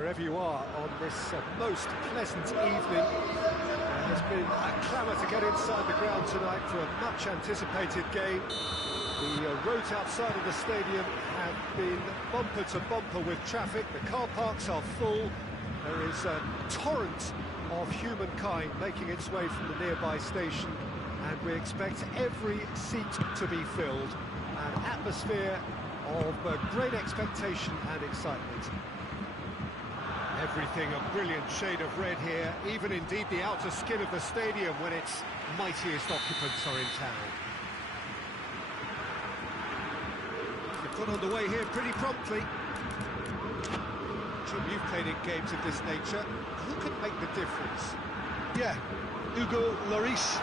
wherever you are on this most pleasant evening. There has been a clamour to get inside the ground tonight for a much-anticipated game. The roads outside of the stadium have been bumper to bumper with traffic. The car parks are full. There is a torrent of humankind making its way from the nearby station, and we expect every seat to be filled. An atmosphere of great expectation and excitement. Everything a brilliant shade of red here, even indeed the outer skin of the stadium when its mightiest occupants are in town. You've got underway here pretty promptly. Jim, you've played in games of this nature. Who can make the difference? Yeah, Hugo Lloris.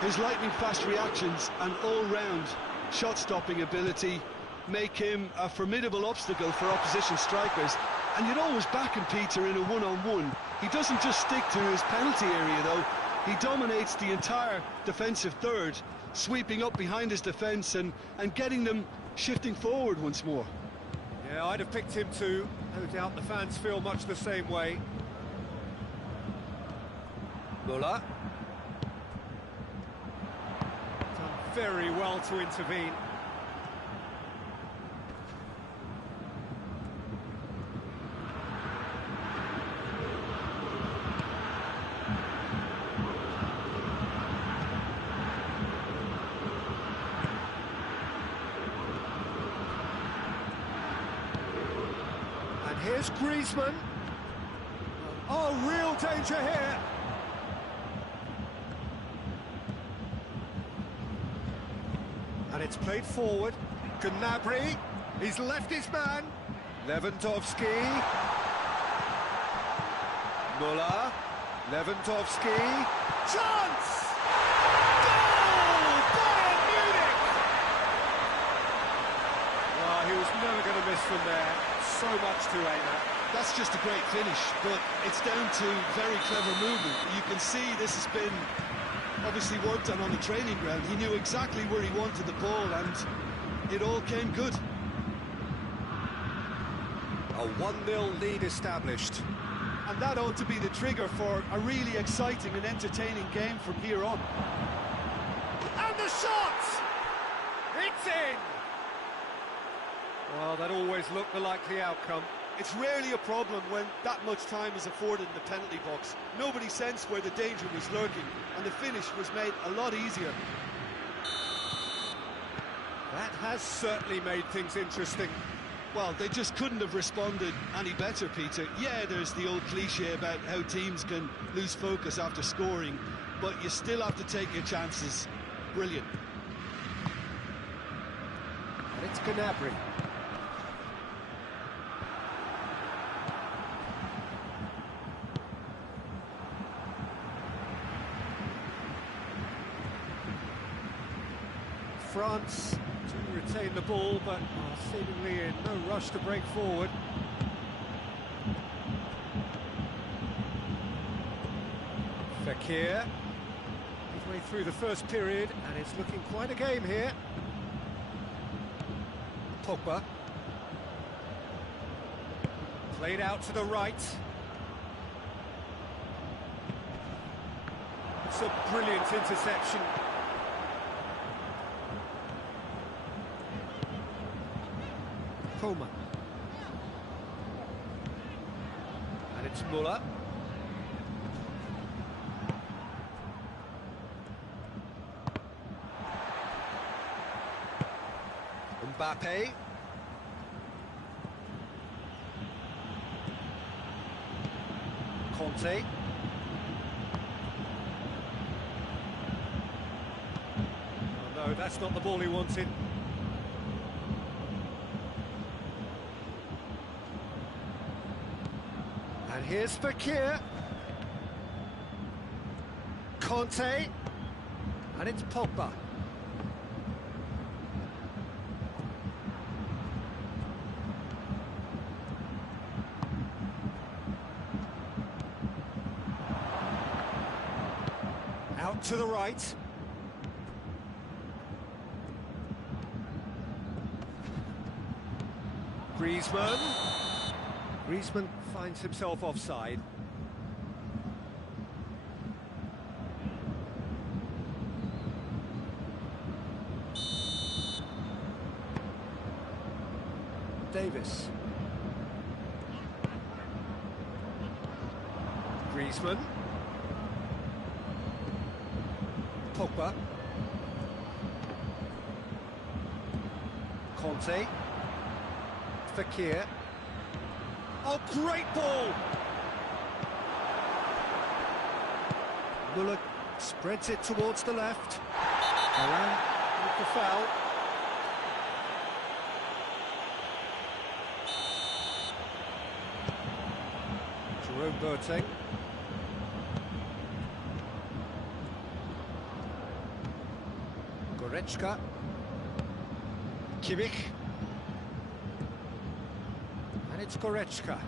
His lightning-fast reactions and all-round shot-stopping ability make him a formidable obstacle for opposition strikers. And you'd always back him, Peter, in a one-on-one. He doesn't just stick to his penalty area, though. He dominates the entire defensive third, sweeping up behind his defence and getting them shifting forward once more. Yeah, I'd have picked him too. No doubt the fans feel much the same way. Muller. Done very well to intervene. Here's Griezmann. Oh, real danger here. And it's played forward. Gnabry, he's left his man. Lewandowski. Muller. Lewandowski. Chance! Goal! Bayern Munich! Oh, he was never going to miss from there. So much to aim at. That's just a great finish, but it's down to very clever movement. You can see this has been obviously worked on the training ground. He knew exactly where he wanted the ball, and it all came good. A 1-0 lead established. And that ought to be the trigger for a really exciting and entertaining game from here on. And the shot! It's in! Well, that always looked the likely outcome. It's rarely a problem when that much time is afforded in the penalty box. Nobody sensed where the danger was lurking, and the finish was made a lot easier. That has certainly made things interesting. Well, they just couldn't have responded any better, Peter. Yeah, there's the old cliche about how teams can lose focus after scoring, but you still have to take your chances. Brilliant. And it's Gnabry. France to retain the ball, but are seemingly in no rush to break forward. Fekir, midway through the first period, and it's looking quite a game here. Pogba. Played out to the right. It's a brilliant interception. Coman. And it's Muller. Mbappe. Conte. Oh no, that's not the ball he wanted. And here's Fekir. Conte. And it's Pogba. Out to the right. Griezmann. Griezmann finds himself offside. Davis. Griezmann. Pogba. Conte. Fekir. Oh, great ball! Muller spreads it towards the left. Around with the foul. Jerome Boateng. Goretzka. Kimmich. And it's Goretzka.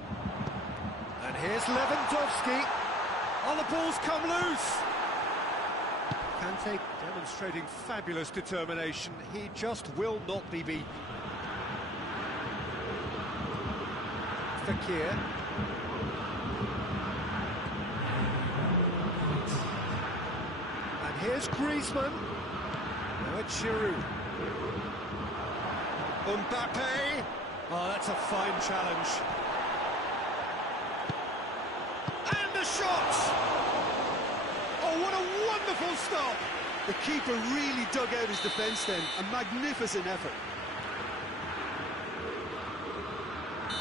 And here's Lewandowski. Oh, the ball's come loose. Kante demonstrating fabulous determination. He just will not be beaten. Fekir. And here's Griezmann. Now it's Giroud. Mbappe. Oh, that's a fine challenge. And the shot! Oh, what a wonderful stop! The keeper really dug out his defence then. A magnificent effort.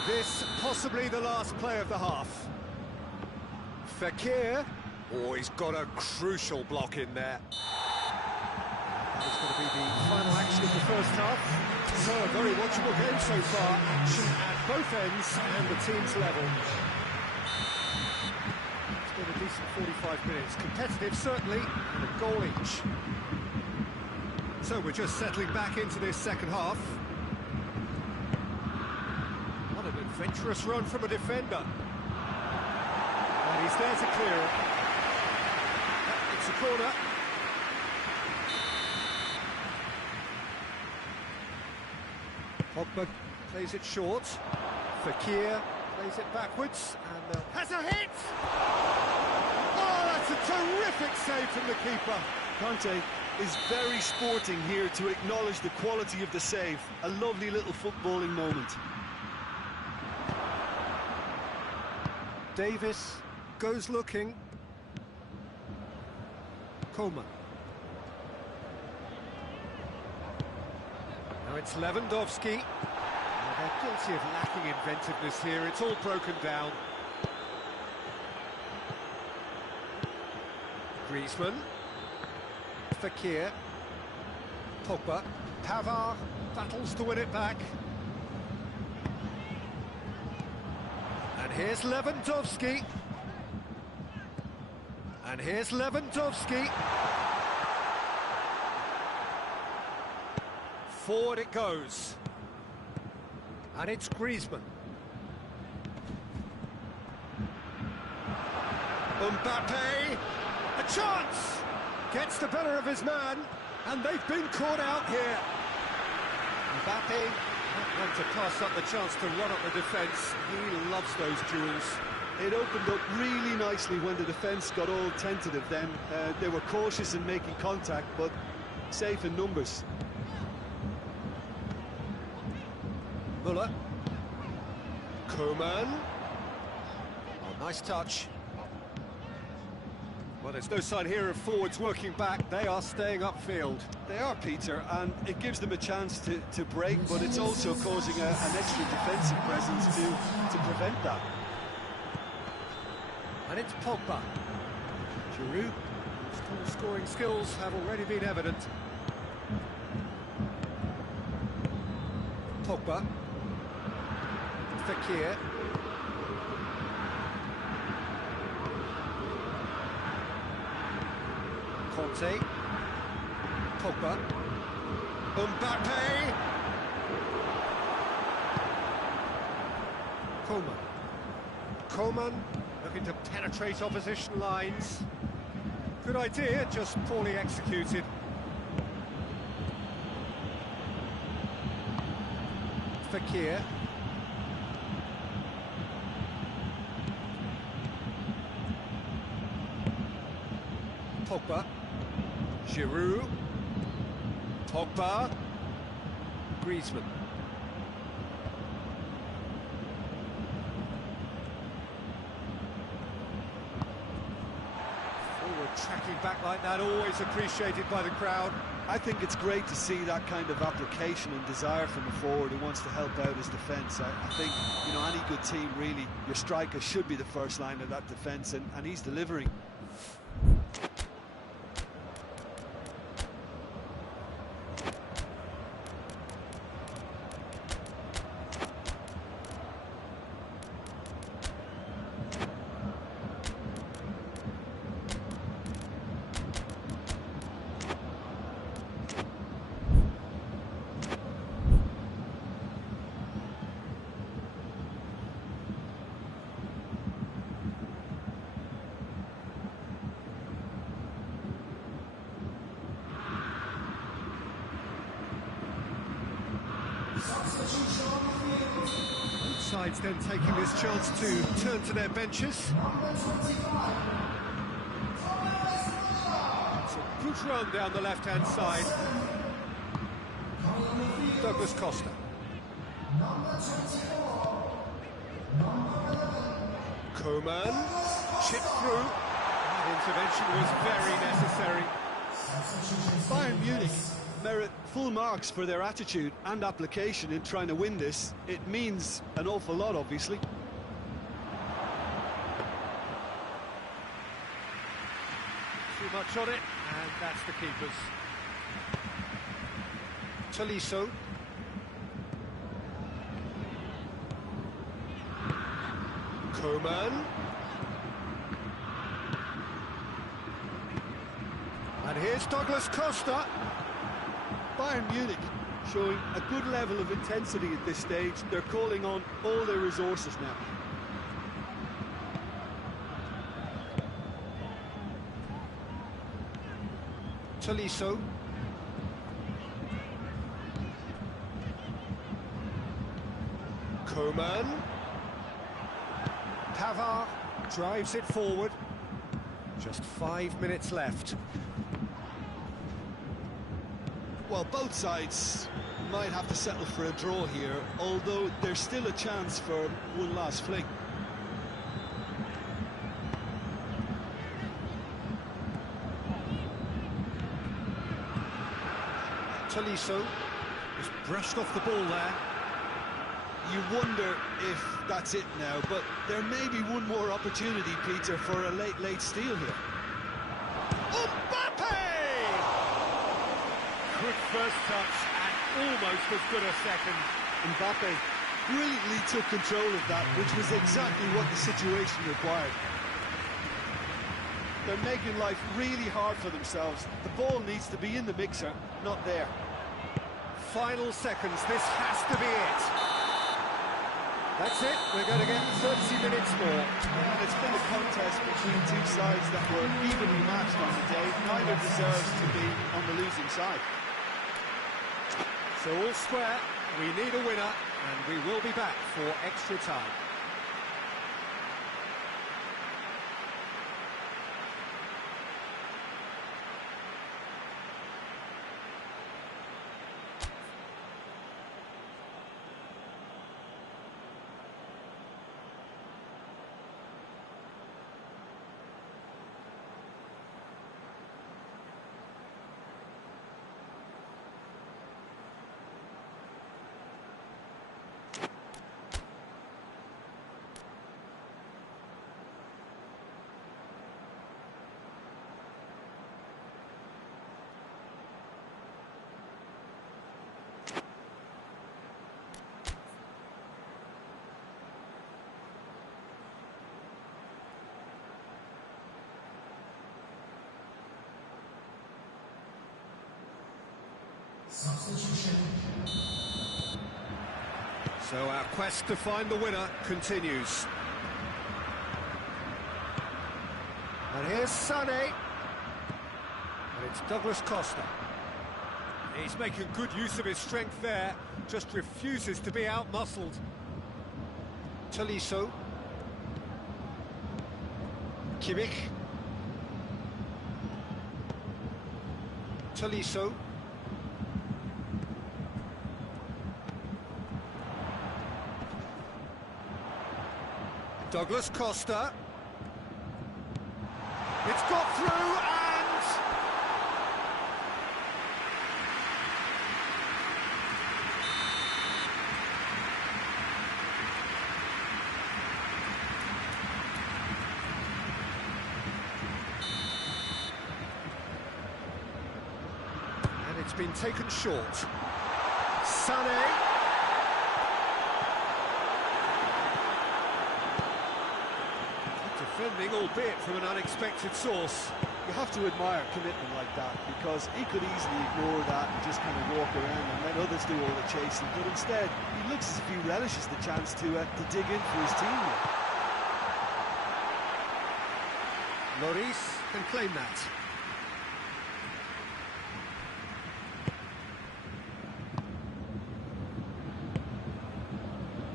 This possibly the last play of the half. Fekir. Oh, he's got a crucial block in there. That is going to be the final action of the first half. So, a very watchable game so far. Action at both ends and the team's level. It's been a decent 45 minutes. Competitive, certainly, and a goal each. So, we're just settling back into this second half. What an adventurous run from a defender. And he's there to clear it. It's a corner. Pogba plays it short. Fekir plays it backwards, and has a hit! Oh, that's a terrific save from the keeper. Conte is very sporting here to acknowledge the quality of the save. A lovely little footballing moment. Davis goes looking. Coman. Now it's Lewandowski. Now they're guilty of lacking inventiveness here. It's all broken down. Griezmann. Fekir. Pogba. Pavard battles to win it back. And here's Lewandowski. And here's Lewandowski. Forward it goes. And it's Griezmann. Mbappe. A chance! Gets the better of his man. And they've been caught out here. Mbappe not one to pass up the chance to run up the defence. He loves those duels. It opened up really nicely when the defence got all tentative then. They were cautious in making contact, but safe in numbers. Muller. Coman. Oh, nice touch. Well, there's no sign here of forwards working back. They are staying upfield. They are, Peter, and it gives them a chance to break, but it's also causing an extra defensive presence to prevent that. And it's Pogba. Giroud. His scoring skills have already been evident. Pogba. Fekir. Conte. Pogba. Mbappe. Coman. Coman looking to penetrate opposition lines. Good idea, just poorly executed. Pogba. Giroud. Pogba. Griezmann. Forward tracking back like that, always appreciated by the crowd. I think it's great to see that kind of application and desire from a forward who wants to help out his defence. I think, you know, any good team, really, your striker should be the first line of that defence, and he's delivering. Both sides then taking this chance to turn to their benches. It's a good run down the left-hand side. Douglas Costa. Coman, chip through. That intervention was very necessary. Bayern Munich merit full marks for their attitude and application in trying to win this. It means an awful lot, obviously. Too much on it, and that's the keeper's. Tolisso. Coman. And here's Douglas Costa. Bayern Munich showing a good level of intensity at this stage. They're calling on all their resources now. Tolisso. Coman. Pavard drives it forward. Just 5 minutes left. Well, both sides might have to settle for a draw here, although there's still a chance for one last fling. Tolisso just brushed off the ball there. You wonder if that's it now, but there may be one more opportunity, Peter, for a late steal here. Mbappe! Good first touch and almost as good a second. Mbappe brilliantly took control of that, which was exactly what the situation required. They're making life really hard for themselves. The ball needs to be in the mixer, not there. Final seconds, this has to be it. That's it, we're going to get 30 minutes more. And it's been a contest between two sides that were evenly matched on the day. Neither deserves to be on the losing side. So all square, we need a winner, and we will be back for extra time. So our quest to find the winner continues. And here's Sané. And it's Douglas Costa. He's making good use of his strength there, just refuses to be out-muscled. Tolisso. Kimmich. Tolisso. Douglas Costa. It's got through and... and it's been taken short. Sané. Defending, albeit from an unexpected source. You have to admire commitment like that, because he could easily ignore that and just kind of walk around and let others do all the chasing, but instead he looks as if he relishes the chance to dig in for his team. Lloris can claim that.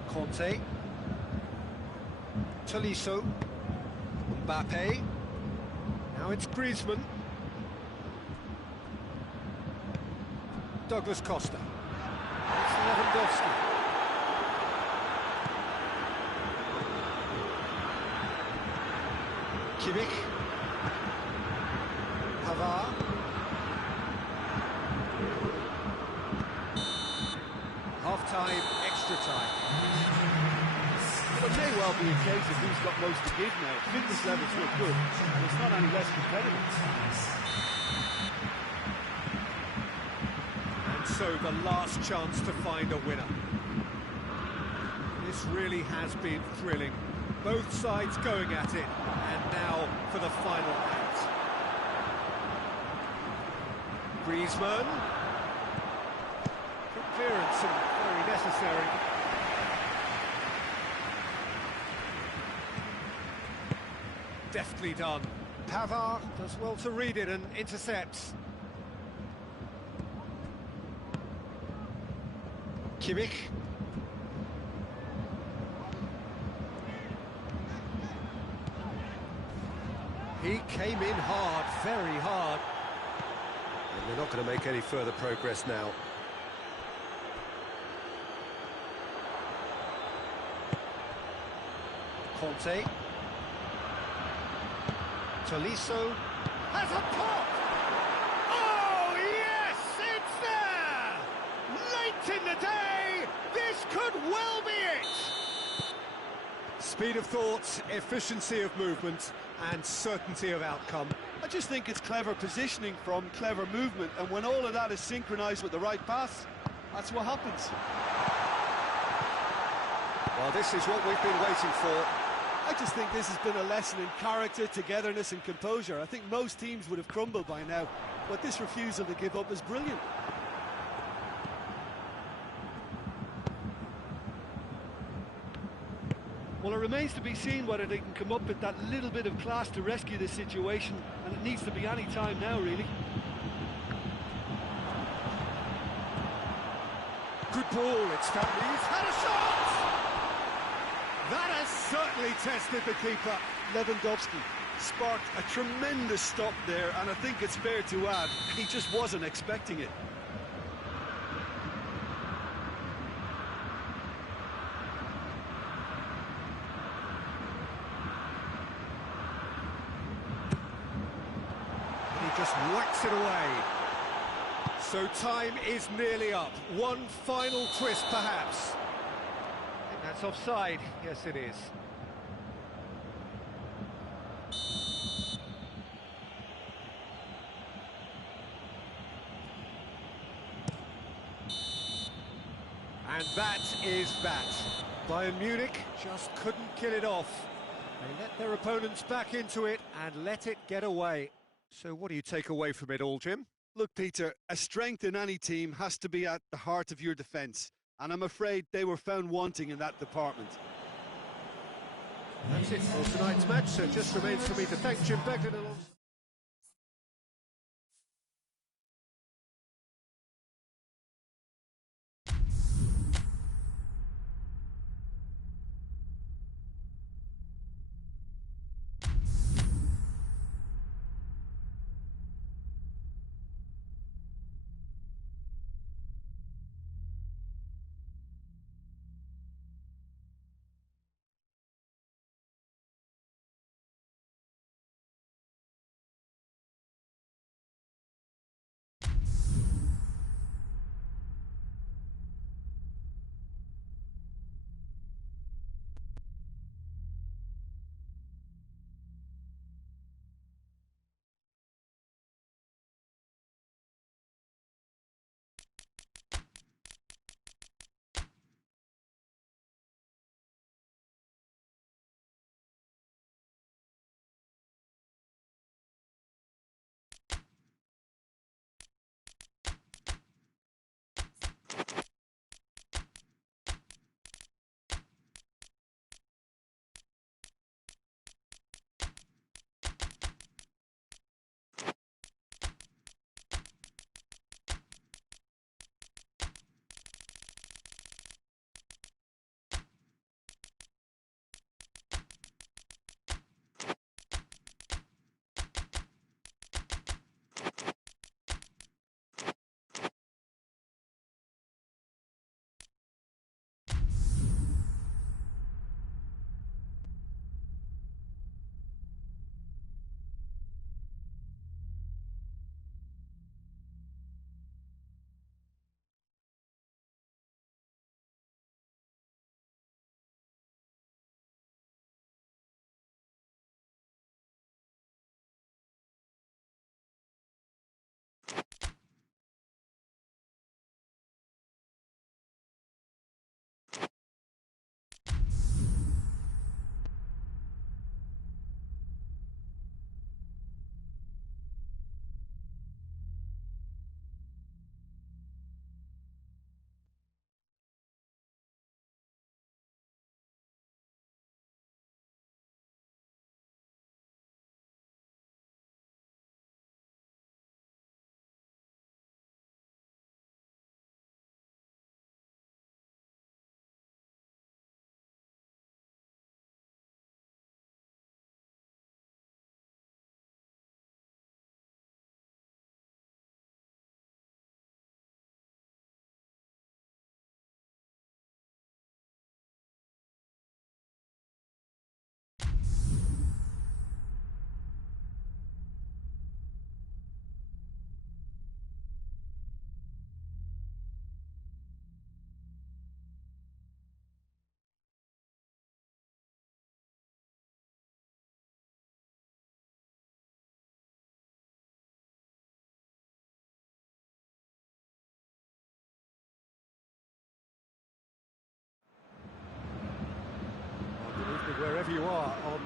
Conte. Tolisso. Mbappe. Now it's Griezmann. Douglas Costa. It's Lewandowski. Kimmich. Pavard. Half-time, extra time. It may well be a case of who's got most to give now. Fitness levels look good, and it's not any less competitive. And so the last chance to find a winner. This really has been thrilling. Both sides going at it, and now for the final act. Griezmann. Good clearance and very necessary. Deftly done. Pavard does well to read it and intercepts. Kimmich. He came in hard, very hard. And they're not going to make any further progress now. Conte. Tolisso has a pop! Oh, yes, it's there! Late in the day, this could well be it! Speed of thought, efficiency of movement, and certainty of outcome. I just think it's clever positioning from clever movement, and when all of that is synchronised with the right pass, that's what happens. Well, this is what we've been waiting for. I just think this has been a lesson in character, togetherness and composure. I think most teams would have crumbled by now, but this refusal to give up is brilliant. Well, it remains to be seen whether they can come up with that little bit of class to rescue this situation, and it needs to be any time now, really. Good ball, it's found. He's had a shot! That has certainly tested the keeper. Lewandowski sparked a tremendous stop there, and I think it's fair to add, he just wasn't expecting it. And he just whacks it away. So time is nearly up. One final twist, perhaps. That's offside. Yes, it is. And that is that. Bayern Munich just couldn't kill it off. They let their opponents back into it and let it get away. So what do you take away from it all, Jim? Look, Peter, a strength in any team has to be at the heart of your defence, and I'm afraid they were found wanting in that department. That's it for tonight's match, so it just remains for me to thank Jim Beglin.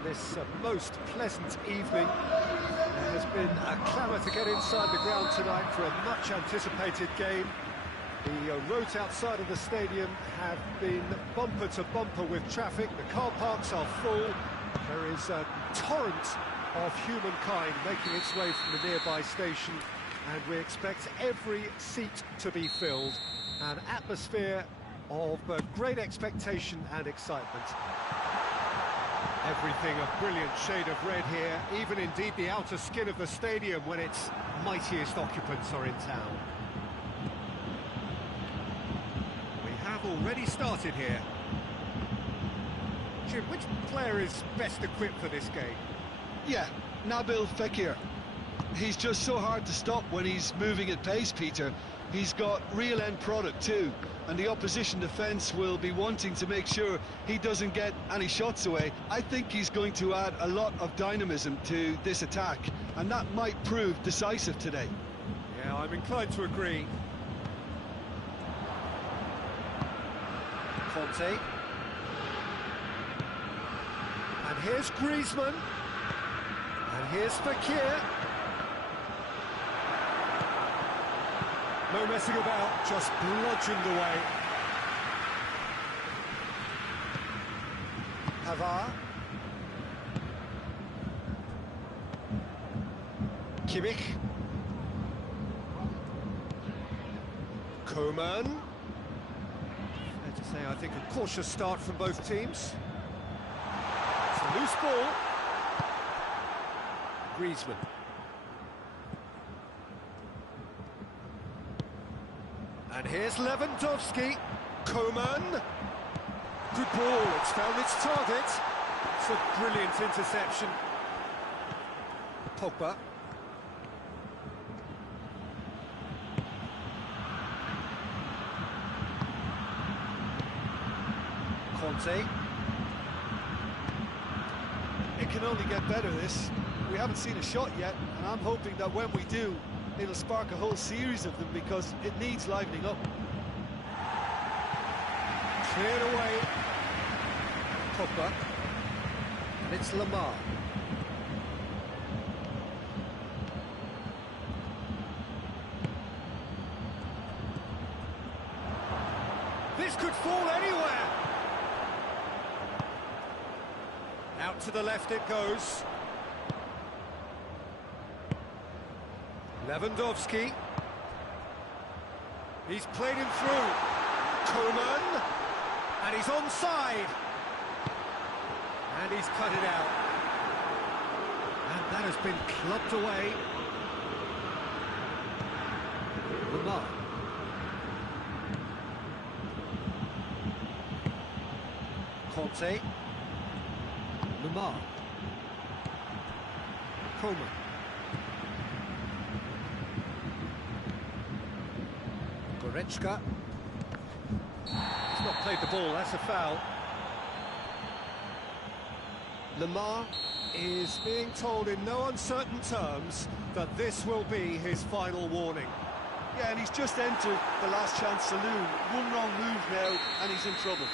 This most pleasant evening. There has been a clamour to get inside the ground tonight for a much-anticipated game. The roads outside of the stadium have been bumper to bumper with traffic. The car parks are full. There is a torrent of humankind making its way from the nearby station, and we expect every seat to be filled. An atmosphere of great expectation and excitement. Everything a brilliant shade of red here, even indeed the outer skin of the stadium when its mightiest occupants are in town. We have already started here. Jim, which player is best equipped for this game? Yeah, Nabil Fekir. He's just so hard to stop when he's moving at pace, Peter. He's got real end product too, and the opposition defence will be wanting to make sure he doesn't get any shots away. I think he's going to add a lot of dynamism to this attack, and that might prove decisive today. Yeah, I'm inclined to agree. Conte. And here's Griezmann. And here's Fekir. No messing about, just bludgeoned away. Pavard. Kimmich. Coman. Fair to say, I think a cautious start from both teams. It's a loose ball. Griezmann. And here's Lewandowski. Coman. Good ball, it's found its target. It's a brilliant interception. Pogba. Conte. It can only get better, this. We haven't seen a shot yet, and I'm hoping that when we do, it'll spark a whole series of them, because it needs livening up. Cleared away. Pogba. And it's Lamar. This could fall anywhere. Out to the left it goes. Lewandowski. He's played him through. Coman. And he's onside. And he's cut it out. And that has been clubbed away. Lamar. Conte. Lamar. Coman. Goretzka. He's not played the ball, that's a foul. Lamar is being told in no uncertain terms that this will be his final warning. Yeah, and he's just entered the last chance saloon. One wrong move now, and he's in trouble.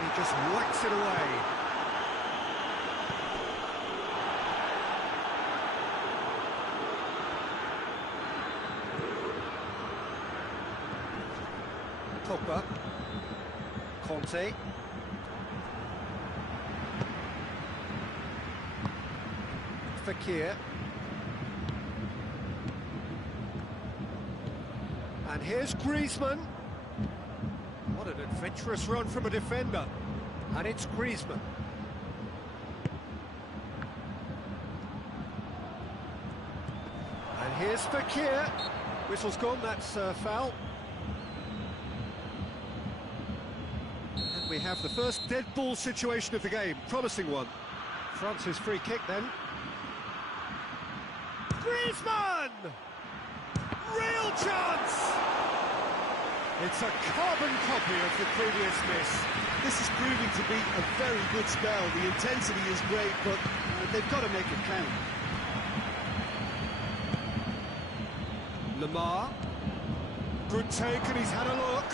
He just whacks it away. Pogba. Conte. Fekir. And here's Griezmann. What an adventurous run from a defender. And it's Griezmann. And here's Fekir. Whistle's gone, that's a foul. And we have the first dead ball situation of the game. Promising one. France's free kick then. Griezmann! Real chance! It's a carbon copy of the previous miss. This is proving to be a very good spell. The intensity is great, but they've got to make it count. Lamar. Good take, and he's had a look.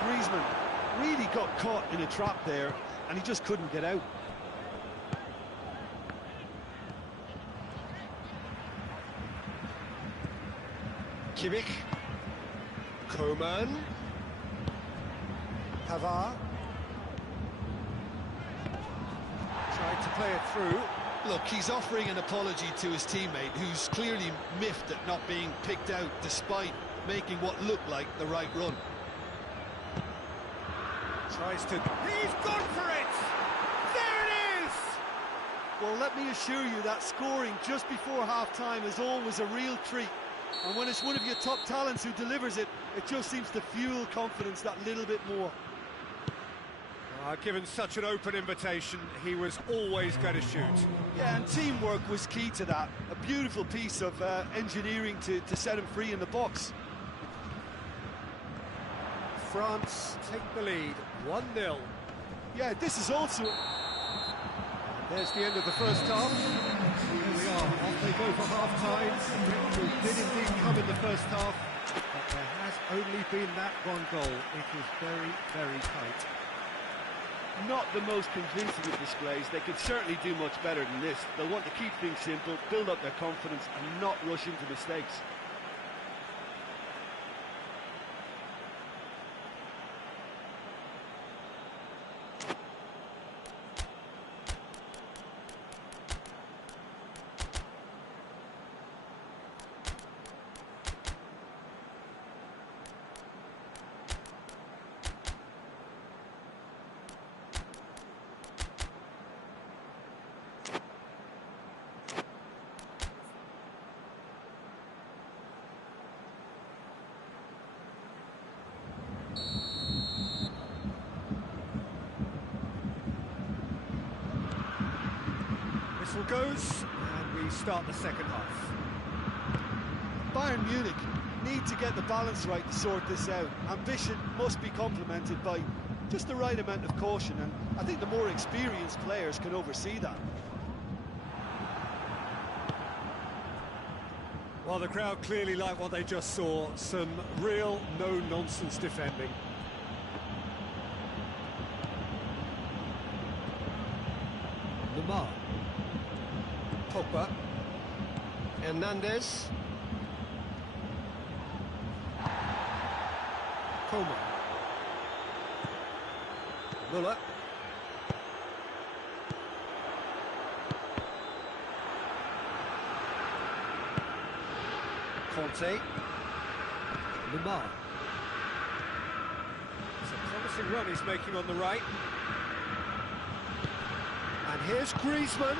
Griezmann really got caught in a trap there, and he just couldn't get out. Kimmich. Coman. Pavard. Tried to play it through. Look, he's offering an apology to his teammate, who's clearly miffed at not being picked out despite making what looked like the right run. Tries to... He's gone for it! There it is! Well, let me assure you that scoring just before half-time is always a real treat. And when it's one of your top talents who delivers it, it just seems to fuel confidence that little bit more. Given such an open invitation, he was always going to shoot. Yeah, and teamwork was key to that. A beautiful piece of engineering to set him free in the box. France take the lead, 1-0. Yeah, this is also... There's the end of the first half. Here we are, off they go for half-time. Victory did indeed come in the first half, but there has only been that one goal. It is very, very tight. Not the most convincing of displays. They could certainly do much better than this. They'll want to keep things simple, build up their confidence and not rush into mistakes. Whistle goes, and we start the second half. Bayern Munich need to get the balance right to sort this out. Ambition must be complemented by just the right amount of caution, and I think the more experienced players can oversee that. Well, the crowd clearly like what they just saw. Some real no-nonsense defending. Lamar. Pogba. Hernandez. Coman. Muller. Conte. Lamar. It's a promising run he's making on the right. And here's Griezmann.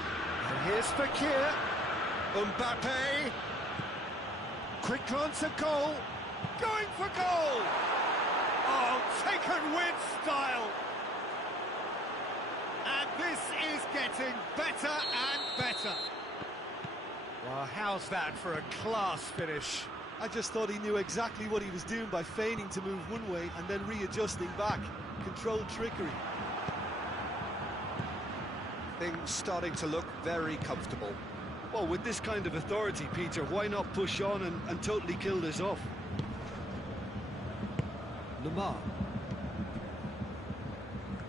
And here's Fekir. Mbappe. Quick glance at goal. Going for goal! Oh, taken with style! And this is getting better and better. Well, how's that for a class finish? I just thought he knew exactly what he was doing by feigning to move one way and then readjusting back. Controlled trickery. Things starting to look very comfortable. Well, with this kind of authority, Peter, why not push on and totally kill this off? Lamar.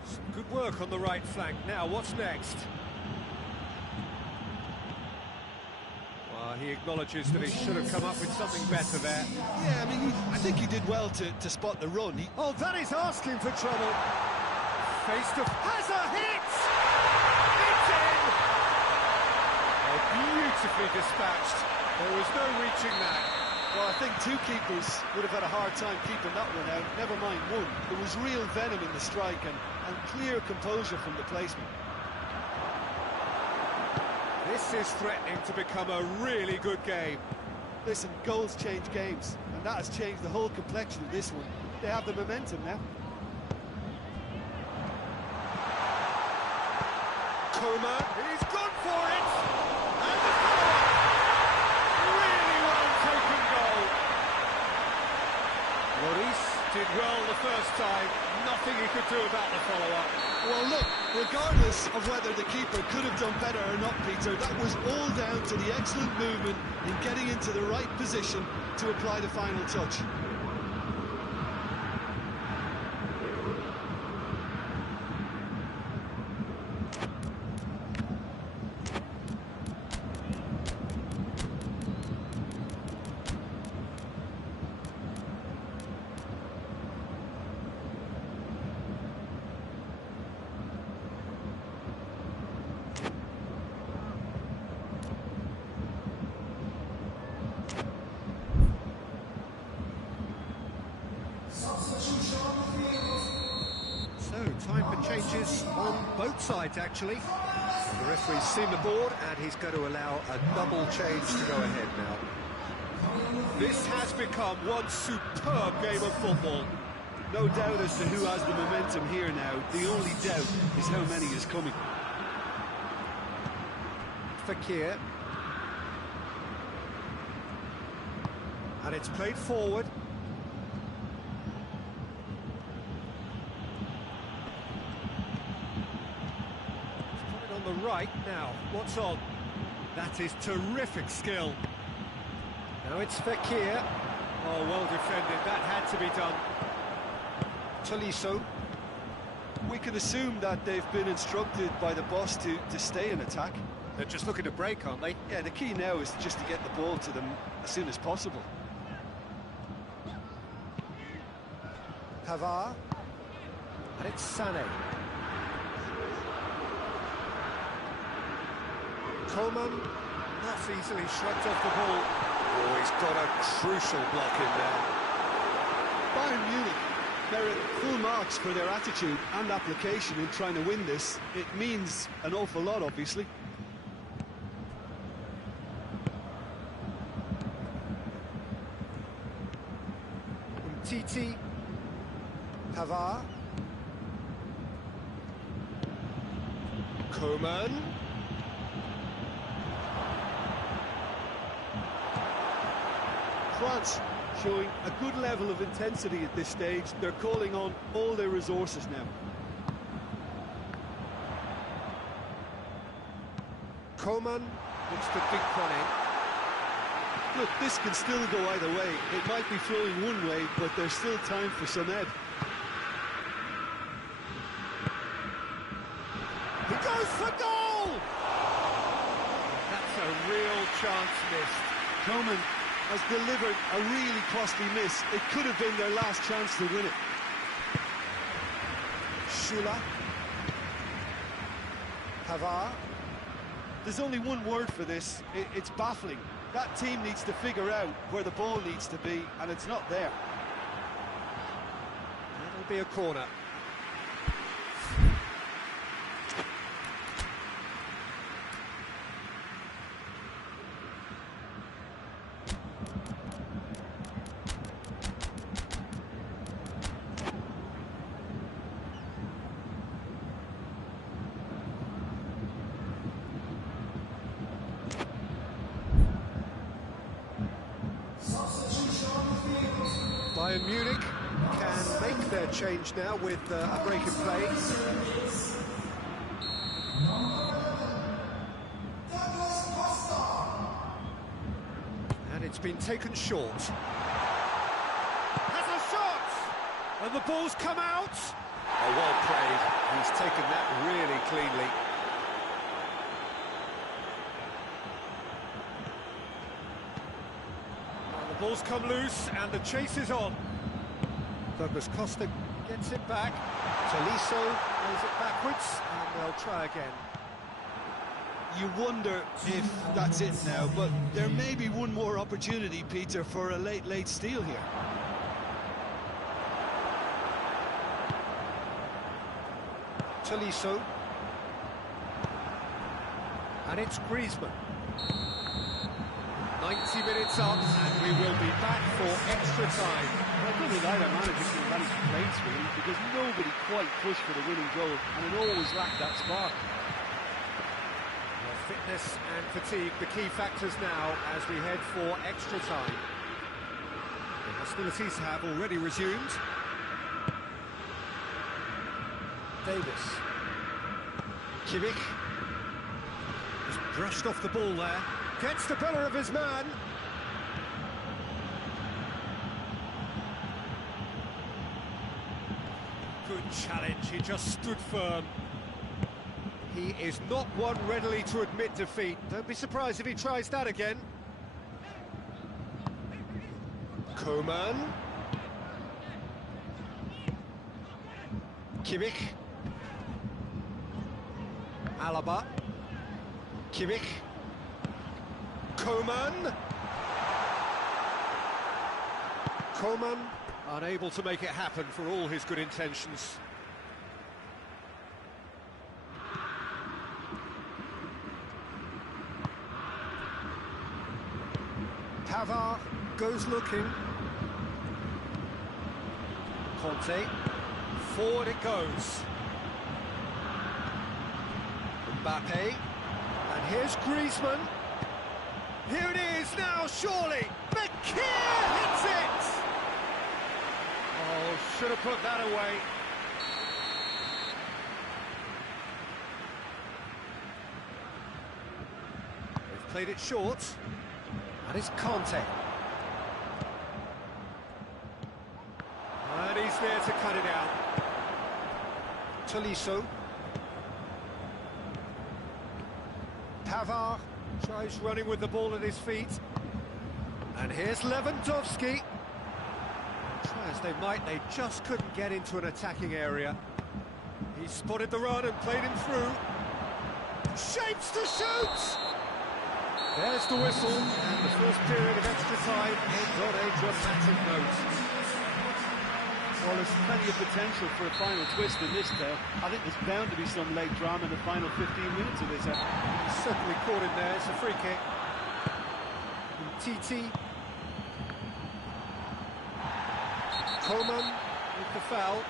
Some good work on the right flank. Now, what's next? Well, he acknowledges that he should have come up with something better there. Yeah, I mean, I think he did well to spot the run. Oh, that is asking for trouble. Face to... Has a hit! It's in! Oh, beautifully dispatched. There was no reaching that. Well, I think two keepers would have had a hard time keeping that one out, never mind one. There was real venom in the strike and clear composure from the placement. This is threatening to become a really good game. Listen, goals change games, and that has changed the whole complexion of this one. They have the momentum now. Coman, he's gone for it! And the follow-up! Really well taken goal. Lloris. Did well the first time, nothing he could do about the follow-up. Well, look, regardless of whether the keeper could have done better or not, Peter, that was all down to the excellent movement in getting into the right position to apply the final touch. Time for changes on both sides, actually. The referee's seen the board, and he's going to allow a double change to go ahead now. This has become one superb game of football. No doubt as to who has the momentum here now. The only doubt is how many is coming. Fekir. And it's played forward. On the right now, what's on? That is terrific skill. Now it's Fekir. Oh, well defended, that had to be done. Tolisso. We can assume that they've been instructed by the boss to stay in attack. They're just looking to break, aren't they? Yeah, the key now is just to get the ball to them as soon as possible. Pavard. And it's Sané. Coleman, not easily shrugged off the ball. Oh, he's got a crucial block in there. Bayern Munich merit full marks for their attitude and application in trying to win this. It means an awful lot, obviously. Titi. Pavard. Coleman. France showing a good level of intensity at this stage. They're calling on all their resources now. Coleman looks to dink one in. Look, this can still go either way. It might be flowing one way, but there's still time for some ebb. He goes for goal! That's a real chance missed. Coleman has delivered a really costly miss. It could have been their last chance to win it. Schüller. Pavard. There's only one word for this. It's baffling. That team needs to figure out where the ball needs to be, and it's not there. That'll be a corner. Bayern Munich can make their change now with a break in play. And it's been taken short. Has a shot! And the ball's come out! Oh, well played. He's taken that really cleanly. Ball's come loose, and the chase is on. Douglas Costa gets it back. Tolisso plays it backwards, and they'll try again. You wonder if that's it now, but there may be one more opportunity, Peter, for a late steal here. Tolisso. And it's Griezmann. 90 minutes up, and we will be back for extra time. Well, I don't think either manager can have any complaints, really, because nobody quite pushed for the winning goal, and it always lacked that spark. Well, fitness and fatigue, the key factors now as we head for extra time. The hostilities have already resumed. Davis. Kimmich. Just brushed off the ball there. Gets the better of his man. Good challenge, he just stood firm. He is not one readily to admit defeat. Don't be surprised if he tries that again. Coman. Kimmich. Alaba. Kimmich. Coman. Coman unable to make it happen for all his good intentions. Pavard goes looking. Conte. Forward it goes. Mbappe. And here's Griezmann. Here it is now, surely. McKeer hits it! Oh, should have put that away. They've played it short. That is Conte. And he's there to cut it out. Tolisso. Pavard tries running with the ball at his feet. And here's Lewandowski. Try as they might, they just couldn't get into an attacking area. He spotted the run and played him through. Shapes to shoot! There's the whistle, and the first period of extra time ends on a dramatic note. Well, there's plenty of potential for a final twist in this tale. I think there's bound to be some late drama in the final 15 minutes of this. He's certainly caught him there, it's a free kick. Titi. Coman with the foul.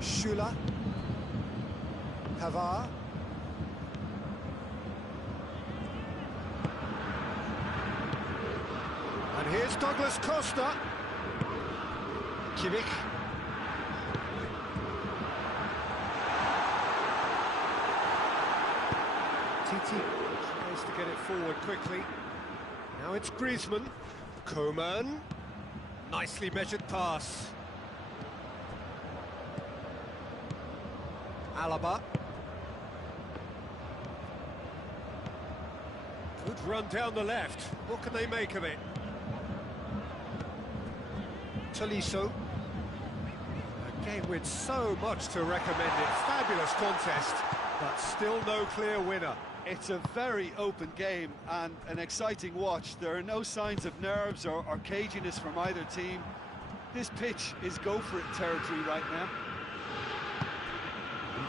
Schüller. Pavard. And here's Douglas Costa. Kimmich. Titi tries to get it forward quickly. Now it's Griezmann. Coman. Nicely measured pass. Alaba. Good run down the left. What can they make of it? Tolisso. A game with so much to recommend it. Fabulous contest, but still no clear winner. It's a very open game and an exciting watch. There are no signs of nerves or caginess from either team. This pitch is go-for-it territory right now.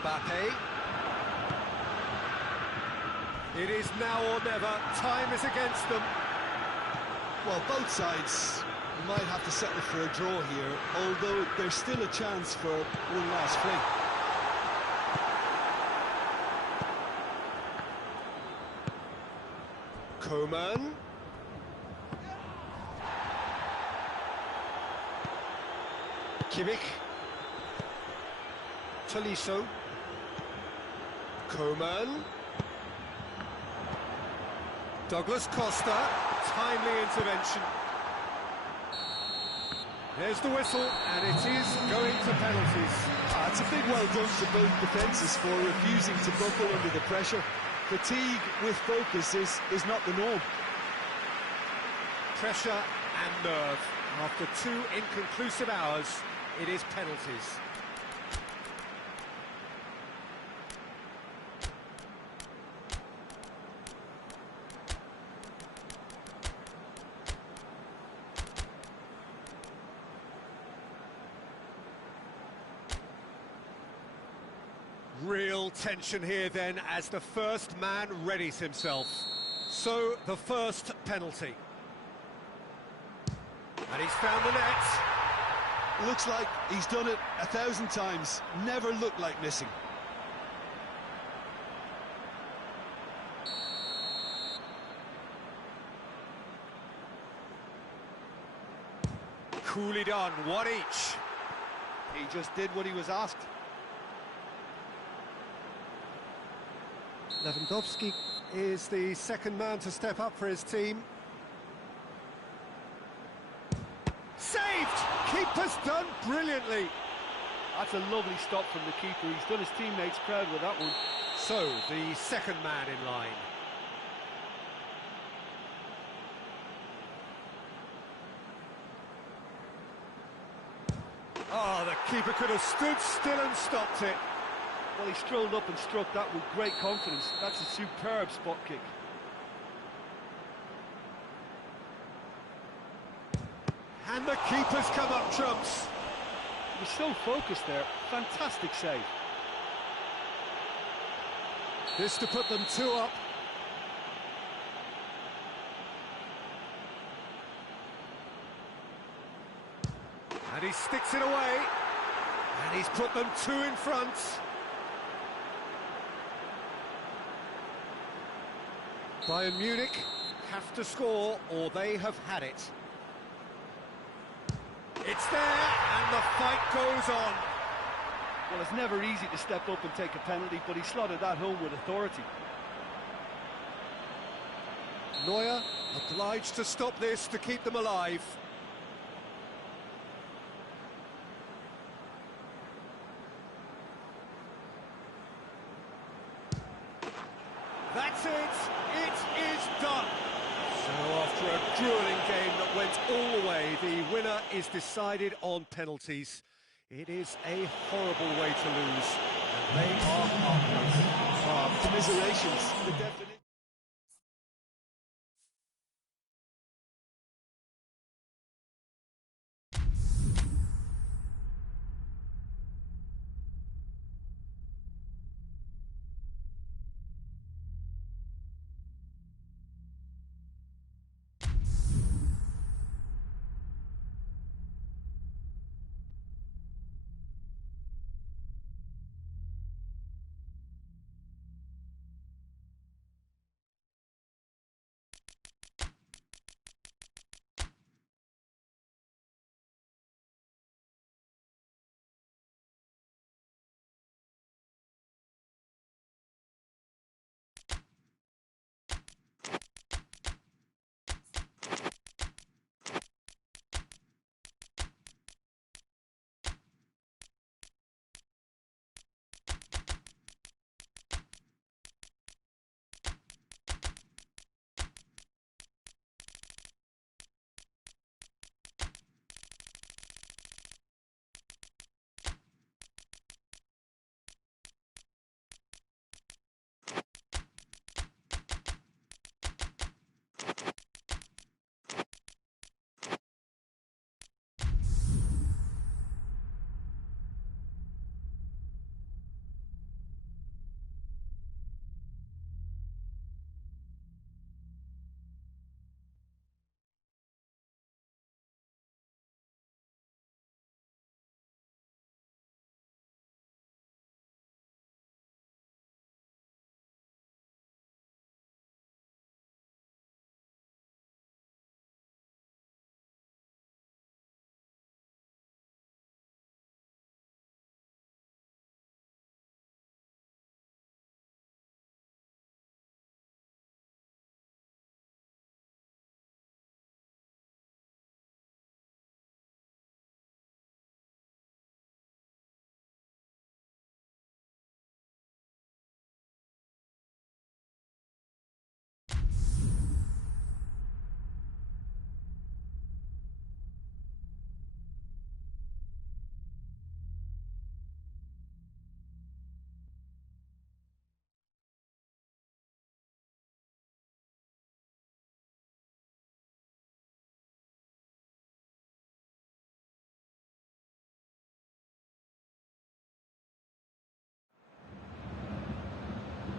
Mbappe. It is now or never. Time is against them. Well, both sides might have to settle for a draw here, although there's still a chance for one last fling. Coman. Kimmich. Tolisso. Coman. Douglas Costa. Timely intervention. There's the whistle, and it is going to penalties. It's a big well done to both defences for refusing to buckle under the pressure. Fatigue with focus is not the norm. Pressure and nerve. After 2 inconclusive hours, it is penalties. Real tension here then as the first man readies himself. So, the first penalty. And he's found the net. Looks like he's done it 1,000 times. Never looked like missing. coolly done, one each. He just did what he was asked. Mym.Dmap is the second man to step up for his team. Saved! Keeper's done brilliantly. That's a lovely stop from the keeper. He's done his teammates proud with that one. So, the second man in line. Oh, the keeper could have stood still and stopped it. Well, he strolled up and struck that with great confidence. That's a superb spot kick. And the keeper's come up trumps. He was so focused there. Fantastic save. This to put them 2 up. And he sticks it away. And he's put them 2 in front. Bayern Munich have to score or they have had it. It's there, and the fight goes on. Well, it's never easy to step up and take a penalty, but he slotted that home with authority. Neuer obliged to stop this to keep them alive. That's it. It is done. So after a grueling game that went all the way, the winner is decided on penalties. It is a horrible way to lose, and they are heartless. Commiserations, the definition.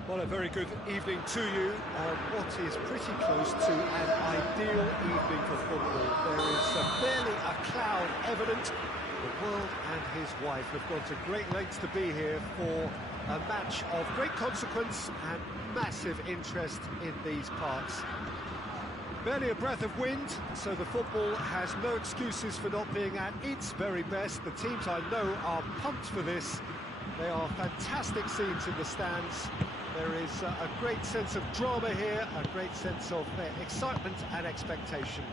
Well, a very good evening to you on what is pretty close to an ideal evening for football. There is barely a cloud evident. The world and his wife have gone to great lengths to be here for a match of great consequence and massive interest in these parts. Barely a breath of wind, so the football has no excuses for not being at its very best. The teams I know are pumped for this. They are fantastic scenes in the stands. There is a great sense of drama here, a great sense of excitement and expectation.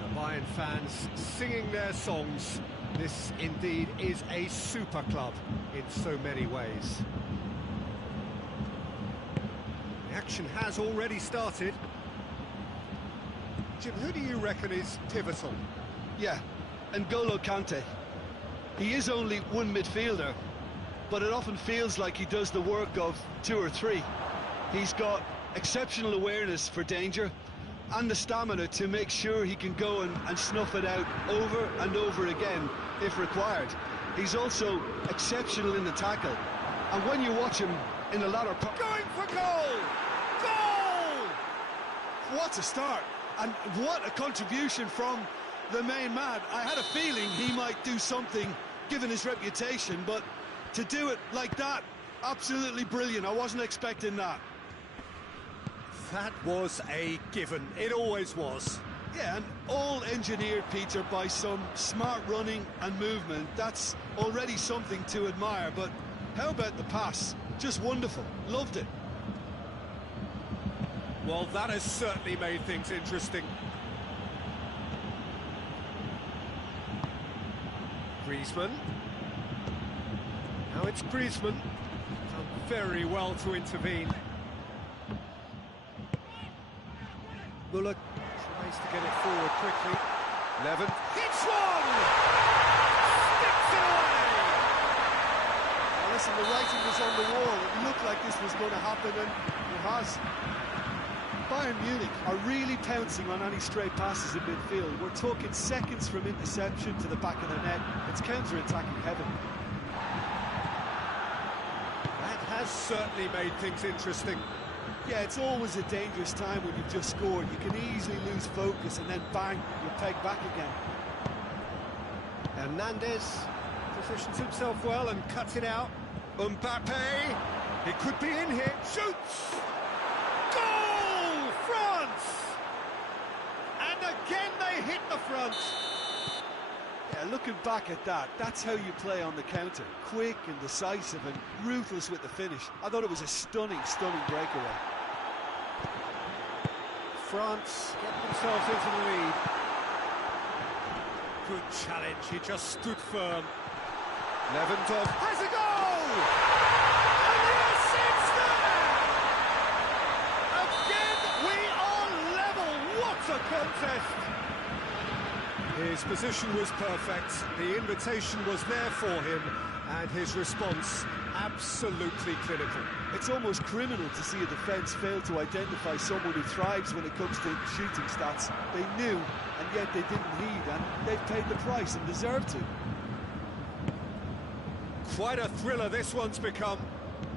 The Bayern fans singing their songs. This indeed is a super club in so many ways. The action has already started. Jim, who do you reckon is pivotal? Yeah, N'Golo Kante. He is only one midfielder, but it often feels like he does the work of two or three. He's got exceptional awareness for danger and the stamina to make sure he can go and snuff it out over and over again if required. He's also exceptional in the tackle, and when you watch him in the latter part... Going for goal! Goal! What a start! And what a contribution from the main man. I had a feeling he might do something, given his reputation, but to do it like that, absolutely brilliant. I wasn't expecting that. That was a given. It always was. Yeah, and all engineered, Peter, by some smart running and movement. That's already something to admire, but how about the pass? Just wonderful. Loved it. Well, that has certainly made things interesting. Griezmann. Now it's Griezmann. Done very well to intervene. Muller tries to get it forward quickly. Levin hits one! Sticks it away! Well, listen, the writing was on the wall. It looked like this was going to happen, and it has. Bayern Munich are really pouncing on any stray passes in midfield. We're talking seconds from interception to the back of the net. It's counter-attacking heaven. That has certainly made things interesting. Yeah, it's always a dangerous time when you've just scored. You can easily lose focus and then bang, you're pegged back again. Hernandez positions himself well and cuts it out. Mbappe, he could be in here, shoots! Goal! France! And again they hit the front. Yeah, looking back at that, that's how you play on the counter. Quick and decisive and ruthless with the finish. I thought it was a stunning, stunning breakaway. France get themselves into the lead. Good challenge, he just stood firm. Lewandowski has a goal! And yes, it's there! Again, we are level! What a contest! His position was perfect, the invitation was there for him, and his response absolutely clinical. It's almost criminal to see a defence fail to identify someone who thrives when it comes to shooting stats. They knew, and yet they didn't heed, and they've paid the price and deserve to. Quite a thriller this one's become.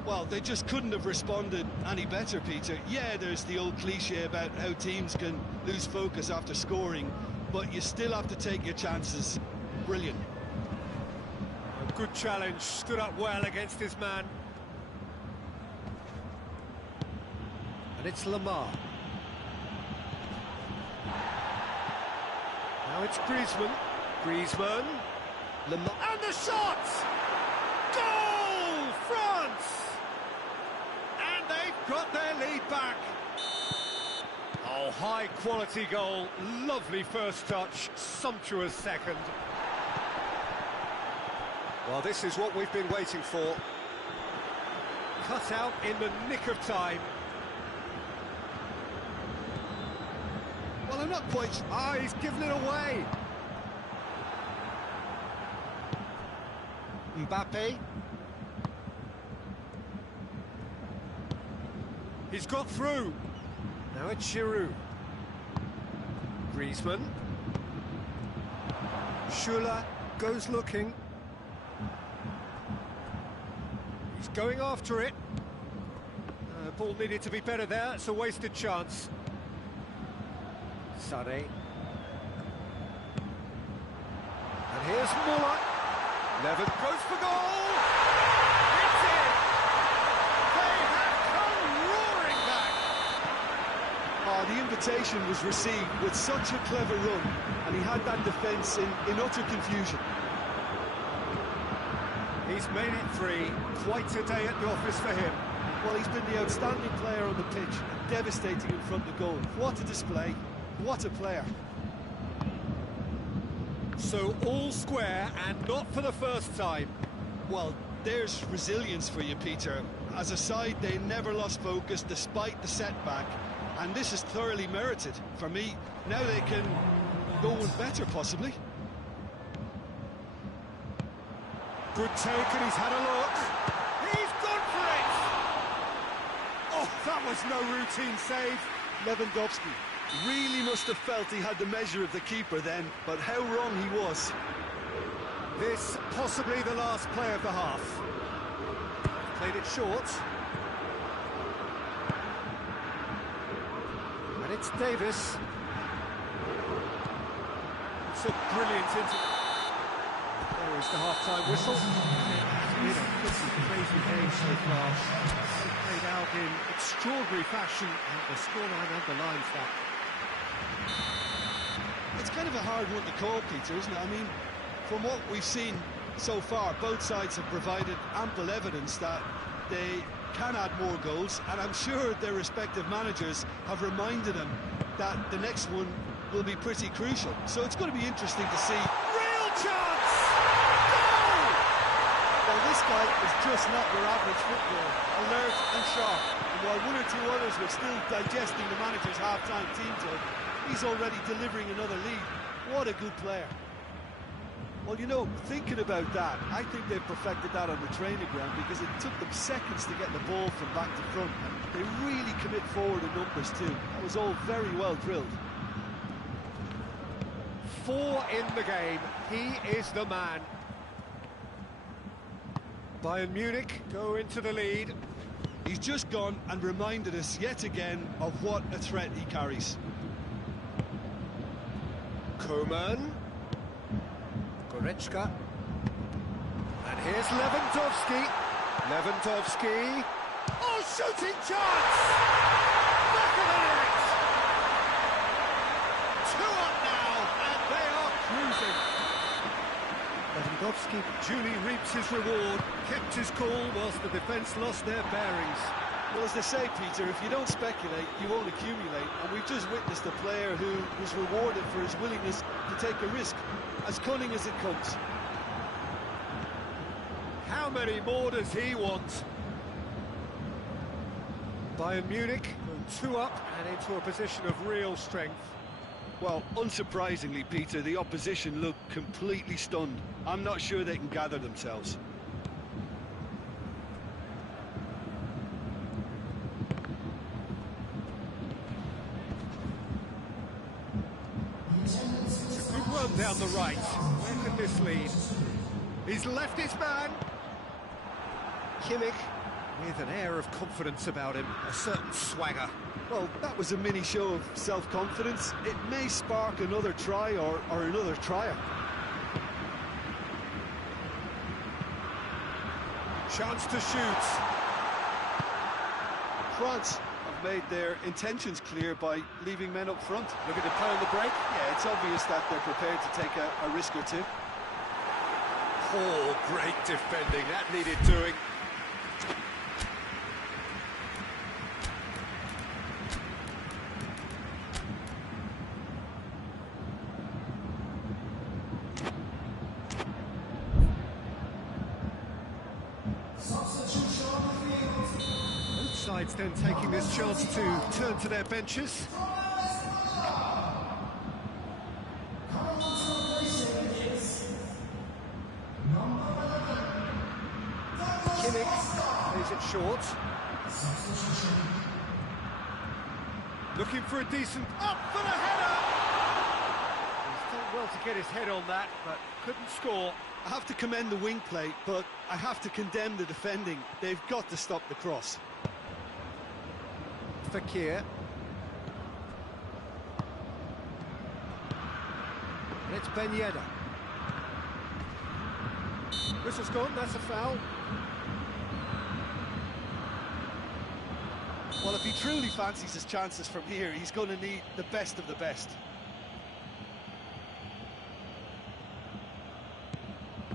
Well, they just couldn't have responded any better, Peter. Yeah, there's the old cliche about how teams can lose focus after scoring, but you still have to take your chances. Brilliant. A good challenge, stood up well against his man. And it's Lamar. Now it's Griezmann. Griezmann. Lamar. And the shot! Goal! France! And they've got their lead back. Oh, high-quality goal. Lovely first touch. Sumptuous second. Well, this is what we've been waiting for. Cut out in the nick of time. Well, I'm not quite... Ah, he's given it away. Mbappe. He's got through. Now it's Giroud. Griezmann. Schuller goes looking. He's going after it. Ball needed to be better there. It's a wasted chance. Sané. And here's Muller. Levin goes for goal! It's in! They have come roaring back! Oh, the invitation was received with such a clever run, and he had that defence in utter confusion. He's made it free. Quite a day at the office for him. Well, he's been the outstanding player on the pitch, and devastating in front of goal. What a display, what a player. So all square, and not for the first time. Well, there's resilience for you, Peter. As a side, they never lost focus despite the setback, and this is thoroughly merited. For me, now they can go one better, possibly. Good take, and he's had a look. He's gone for it! Oh, that was no routine save. Mym.Dmap really must have felt he had the measure of the keeper then, but how wrong he was. This possibly the last play of the half. Played it short. And it's Davis. It's a brilliant interview. There is the half-time whistle. It's been a pretty crazy game so far. They've played out in extraordinary fashion, and the scoreline underlines that. It's kind of a hard one to call, Peter, isn't it? I mean, from what we've seen so far, both sides have provided ample evidence that they can add more goals, and I'm sure their respective managers have reminded them that the next one will be pretty crucial. So it's going to be interesting to see. Real chance! Goal! Well, this guy is just not your average footballer, alert and sharp. And while one or two others were still digesting the manager's half-time team talk, he's already delivering another lead. What a good player. Well, you know, thinking about that, I think they've perfected that on the training ground, because it took them seconds to get the ball from back to front, and they really commit forward in numbers too. That was all very well drilled. 4 in the game. He is the man. Bayern Munich go into the lead. He's just gone and reminded us yet again of what a threat he carries. Coman. Goretzka. And here's Lewandowski. Lewandowski. Oh, shooting chance! Back of the net! 2 up now, and they are cruising. Lewandowski duly reaps his reward, kept his cool whilst the defence lost their bearings. Well, as they say, Peter, if you don't speculate, you won't accumulate. And we've just witnessed a player who was rewarded for his willingness to take a risk, as cunning as it comes. How many more does he want? Bayern Munich go 2 up and into a position of real strength. Well, unsurprisingly, Peter, the opposition look completely stunned. I'm not sure they can gather themselves. Good run down the right. Where could this lead? He's left his man. Kimmich with an air of confidence about him, a certain swagger. Well, that was a mini show of self-confidence. It may spark another try or another trier. Chance to shoot. France have made their intentions clear by leaving men up front. Looking to play on the break. Yeah, it's obvious that they're prepared to take a risk or two. Oh, great defending. That needed doing. Both sides then taking this chance to turn to their benches. Kimmich plays it short. Looking for a decent up for the header. He's done well to get his head on that, but couldn't score. I have to commend the wing play, but I have to condemn the defending. They've got to stop the cross. Fakir. And it's Ben Yedder. Whistle's gone, that's a foul. Well, if he truly fancies his chances from here, he's going to need the best of the best.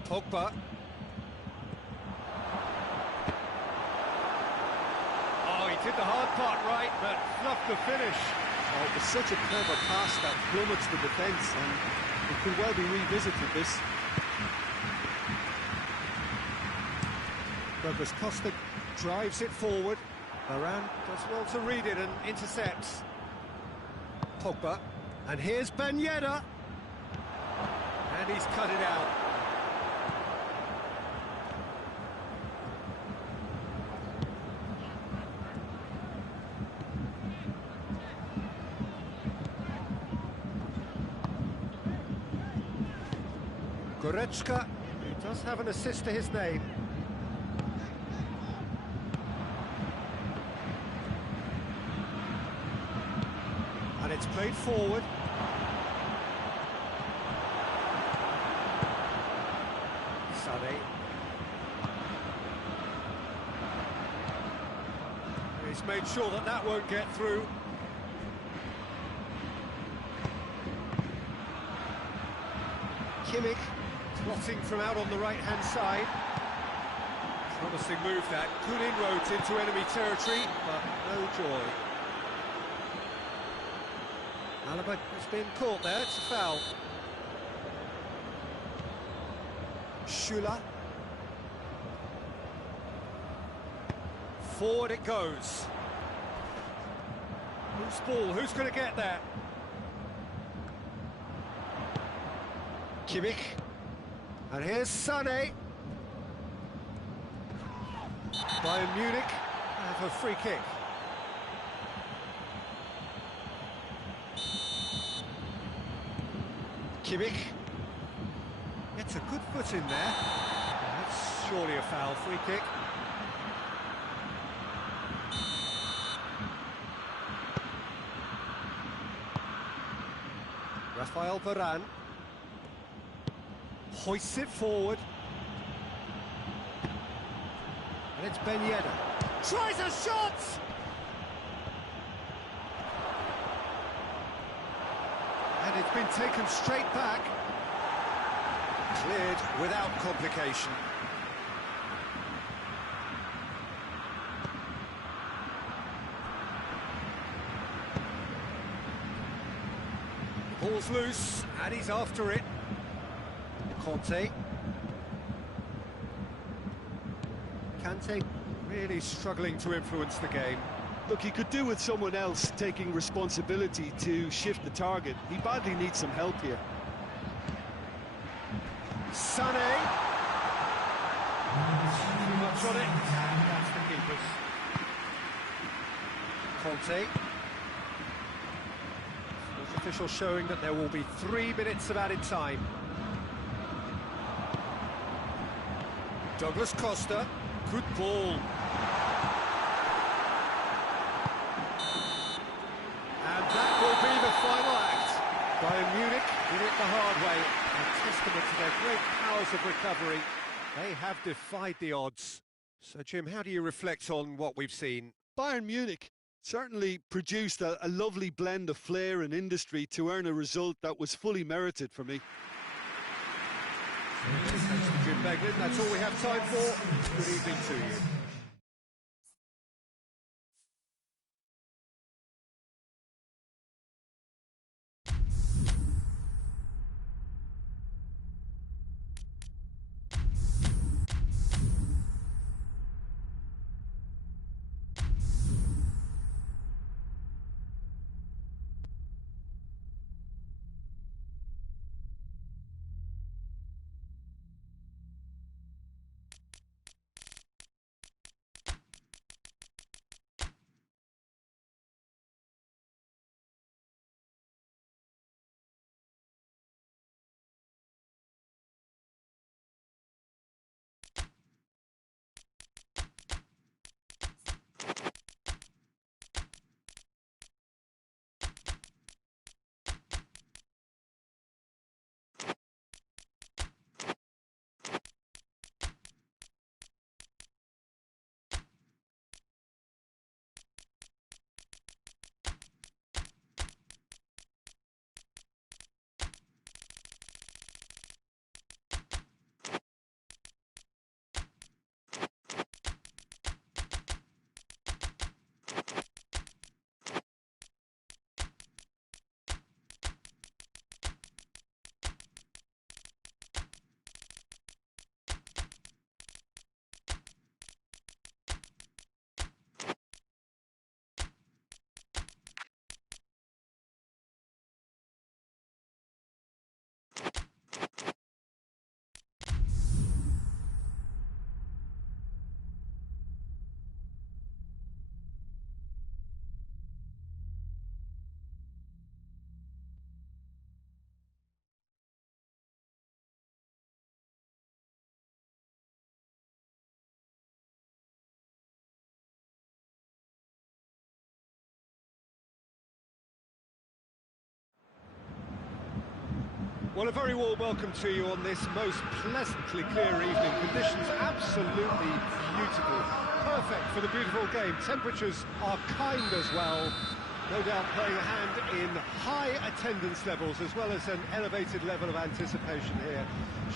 Pogba. Oh, he did the hard part right, but fluffed the finish. Oh, it was such a clever pass that plummets the defence, and it could well be revisited, this. Douglas Costa drives it forward. Varane does well to read it and intercepts. Pogba. And here's Ben Yedder. And he's cut it out. Goretzka, who does have an assist to his name. And it's played forward. Sané. He's made sure that that won't get through. Kimmich. Plotting from out on the right-hand side. Promising move that. Good inroads into enemy territory, but no joy. Alaba has been caught there, it's a foul. Schüller. Forward it goes. Who's ball? Who's going to get there? Kimmich. And here's Sané. Bayern Munich have a free kick. Kimmich. Gets a good foot in there. That's surely a foul, free kick. Rafael Varane. Hoists it forward. And it's Ben Yedder. Tries a shot! And it's been taken straight back. Cleared without complication. Ball's loose, and he's after it. Conte. Kante really struggling to influence the game. Look, he could do with someone else taking responsibility to shift the target. He badly needs some help here. Sané. Too much on it. That's the keepers. Conte. Fourth official showing that there will be 3 minutes of added time. Douglas Costa, good ball. And that will be the final act. Bayern Munich did it the hard way. A testament to their great powers of recovery. They have defied the odds. So, Jim, how do you reflect on what we've seen? Bayern Munich certainly produced a lovely blend of flair and industry to earn a result that was fully merited for me. Thanks to Jim Beglin. That's all we have time for. Good evening to you. Well, a very warm welcome to you on this most pleasantly clear evening. Conditions absolutely beautiful. Perfect for the beautiful game. Temperatures are kind as well. No doubt playing a hand in high attendance levels as well as an elevated level of anticipation here.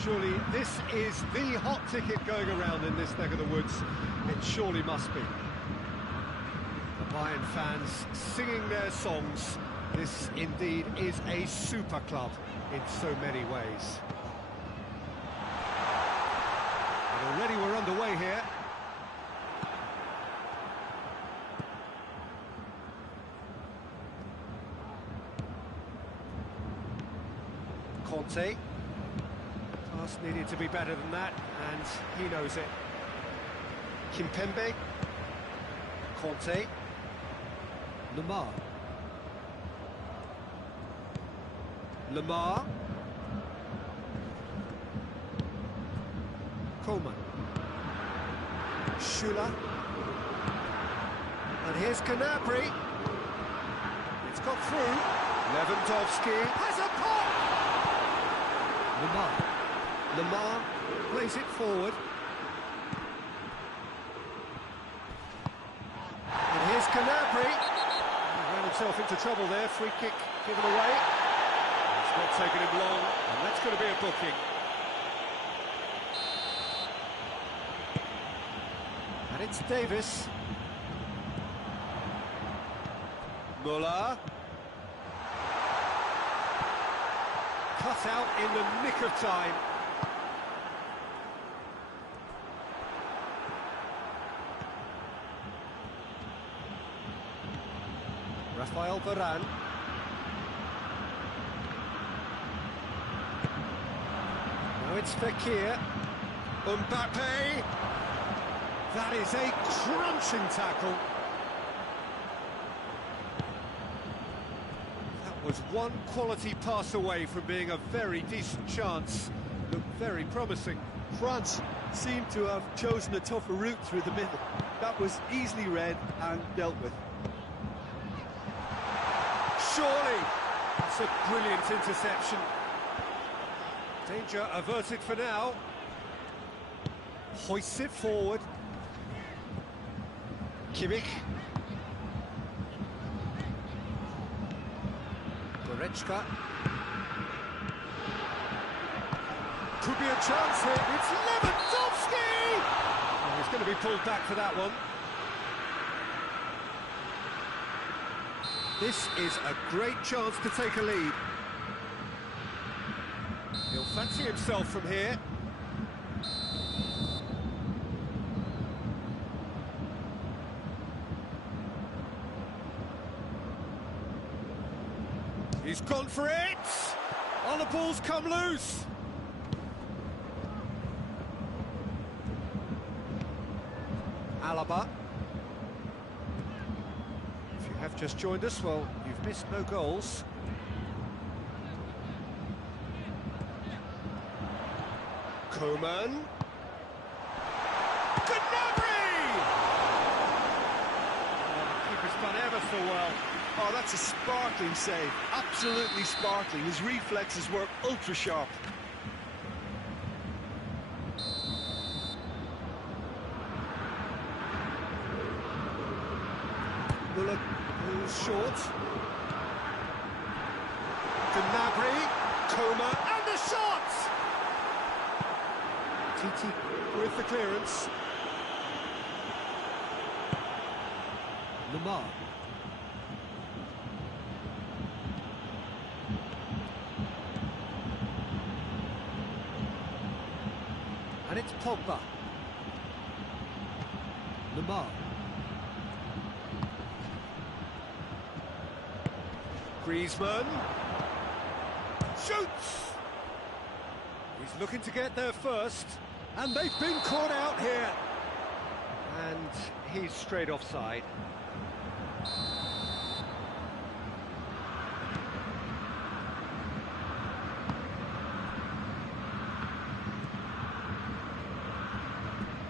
Surely this is the hot ticket going around in this neck of the woods. It surely must be. The Bayern fans singing their songs. This indeed is a super club in so many ways. And already we're underway here. Conte. Pass needed to be better than that, and he knows it. Kimpembe. Conte. Lamar. Lamar. Coleman. Schüller. And here's Gnabry. It's got through. Lewandowski has a pop! Lamar plays it forward. And here's Gnabry. He ran himself into trouble there. Free kick given away. It's not taking him long, and that's going to be a booking. And it's Davis. Müller. Cut out in the nick of time. Rafael Varane. Now it's Fekir. Mbappe. That is a crunching tackle. Was one quality pass away from being a very decent chance. Looked very promising. France seemed to have chosen a tougher route through the middle. That was easily read and dealt with. Surely! That's a brilliant interception. Danger averted for now. Hoists it forward. Kimmich. Goretzka. Could be a chance here. It's Lewandowski! Oh, he's going to be pulled back for that one. This is a great chance to take a lead. He'll fancy himself from here. He's gone for it! Oh, the ball's come loose! Alaba. If you have just joined us, well, you've missed no goals. Coman. Gnabry! Oh, the keeper's done ever so well. Oh, that's a sparkling save. Absolutely sparkling. His reflexes were ultra-sharp. Müller pulls short. Gnabry, Coman, and the shot! Titi with the clearance. Lamar. And it's Pogba. Lamar. Griezmann. Shoots! He's looking to get there first. And they've been caught out here. And he's straight offside.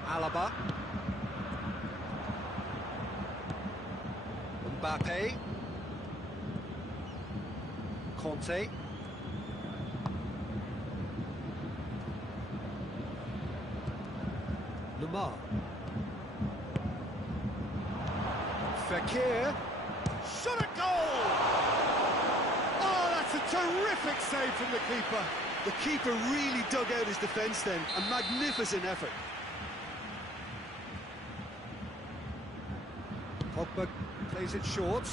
Alaba. Mbappe. Conte. Lamar. Fekir. Shot at goal! Oh, that's a terrific save from the keeper. The keeper really dug out his defence then. A magnificent effort. Pogba plays it short.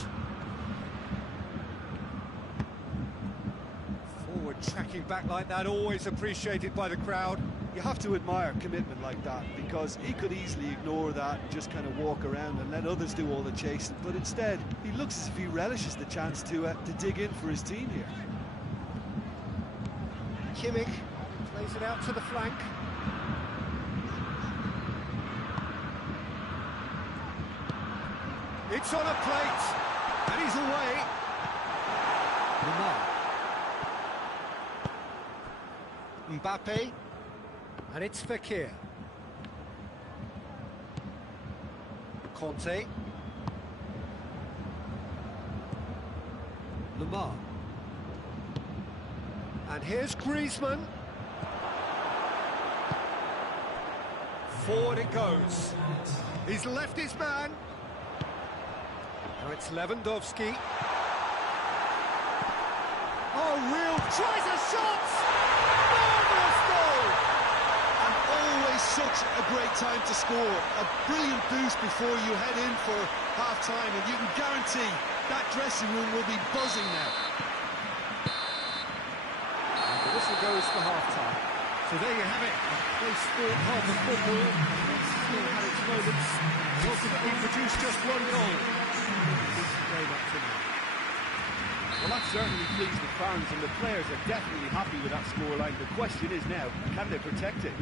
Forward tracking back like that, always appreciated by the crowd. You have to admire commitment like that, because he could easily ignore that and just kind of walk around and let others do all the chasing, but instead he looks as if he relishes the chance to dig in for his team here. Kimmich plays it out to the flank. It's on a plate, and he's away. Lamar. Mbappe. And it's Fekir. Conte. Lamar. And here's Griezmann. Forward it goes. He's left his man. Now it's Lewandowski. Oh, real... Tries a shot! Marvellous goal! And always such a great time to score. A brilliant boost before you head in for half-time, and you can guarantee that dressing room will be buzzing now. And the whistle goes for half-time. So there you have it. They scored half of football. It still had its moments. Ultimately produced just one goal. Well, that certainly pleased the fans, and the players are definitely happy with that scoreline. The question is now, can they protect it?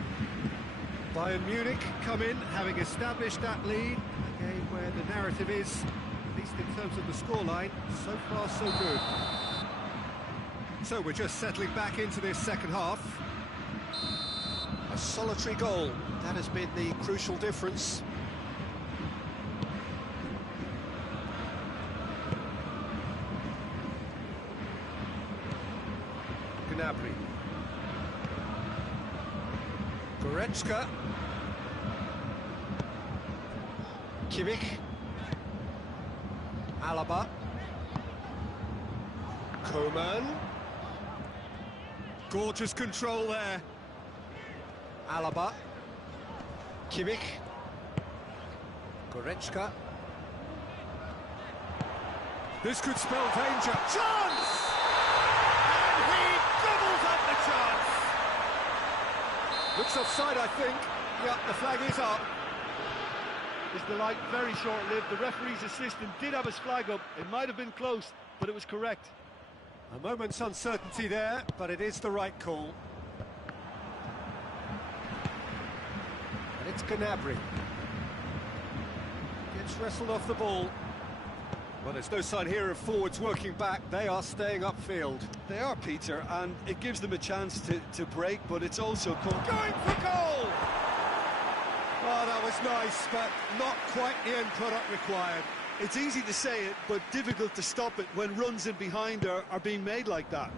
Bayern Munich come in, having established that lead. A game where the narrative is, at least in terms of the scoreline, so far so good. So we're just settling back into this second half. A solitary goal, that has been the crucial difference. Gnabry. Goretzka. Kimmich. Alaba. Coman. Gorgeous control there. Alaba. Kimmich. Goretzka. This could spell danger. Chance! And he doubles up the chance. Looks offside, I think. Yeah, the flag is up. Is the light very short-lived? The referee's assistant did have his flag up. It might have been close, but it was correct. A moment's uncertainty there, but it is the right call. And it's Gnabry. Gets wrestled off the ball. Well, there's no sign here of forwards working back. They are staying upfield. They are, Peter, and it gives them a chance to break, but it's also going for goal! Oh, that was nice, but not quite the end product required. It's easy to say it, but difficult to stop it when runs in behind are being made like that.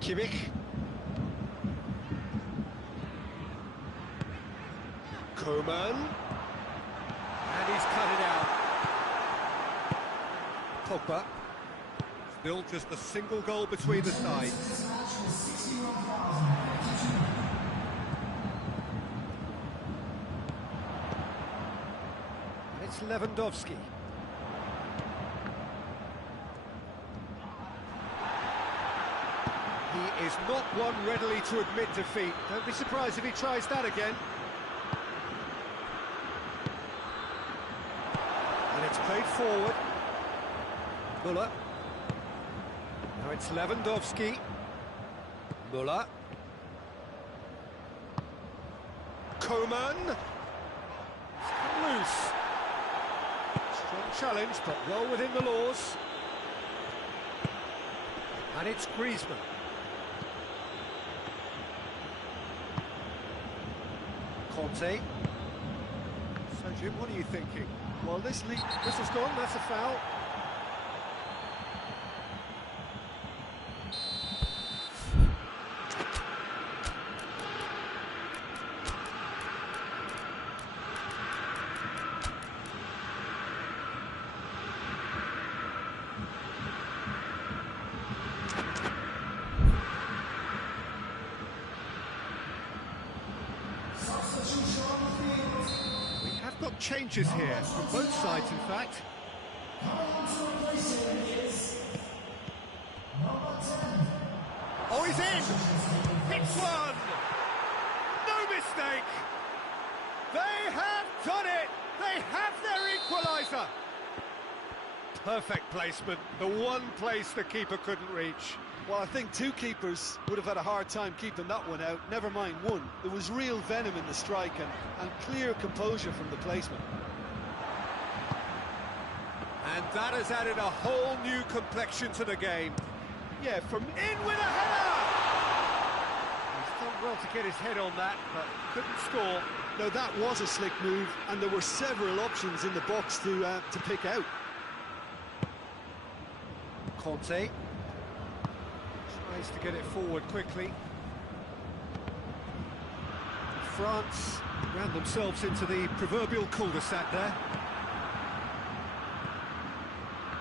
Kimmich. Coman. And he's cut it out. Pogba. Still just a single goal between the sides. And it's Lewandowski. He is not one readily to admit defeat. Don't be surprised if he tries that again. And it's played forward. Müller. Now it's Lewandowski. Müller. Coman. It's come loose. Strong challenge, but well within the laws. And it's Griezmann. Conte. So, Jim, what are you thinking? Well, this has gone, that's a foul. got changes here, from both sides in fact. Oh, he's in! Hits one! No mistake! They have done it! They have their equaliser! Perfect placement, the one place the keeper couldn't reach. Well, I think two keepers would have had a hard time keeping that one out, never mind one. There was real venom in the strike and clear composure from the placement. And that has added a whole new complexion to the game. Yeah, from In with a header! He's done well to get his head on that, but couldn't score. Now that was a slick move, and there were several options in the box to pick out. Conte tries to get it forward quickly. France ran themselves into the proverbial cul-de-sac there.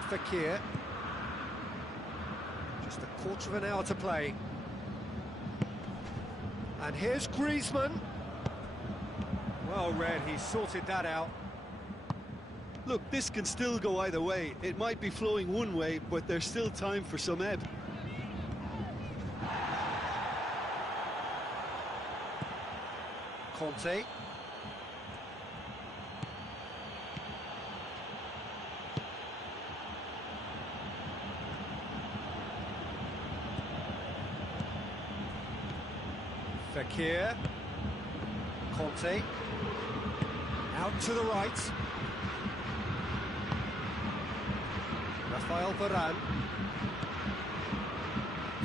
Fekir. Just a quarter of an hour to play. And here's Griezmann. Well read, he sorted that out. Look, this can still go either way. It might be flowing one way, but there's still time for some ebb. Conte. Fekir. Conte. Out to the right. Rafael Varane.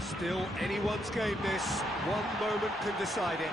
Still anyone's game this. One moment can decide it.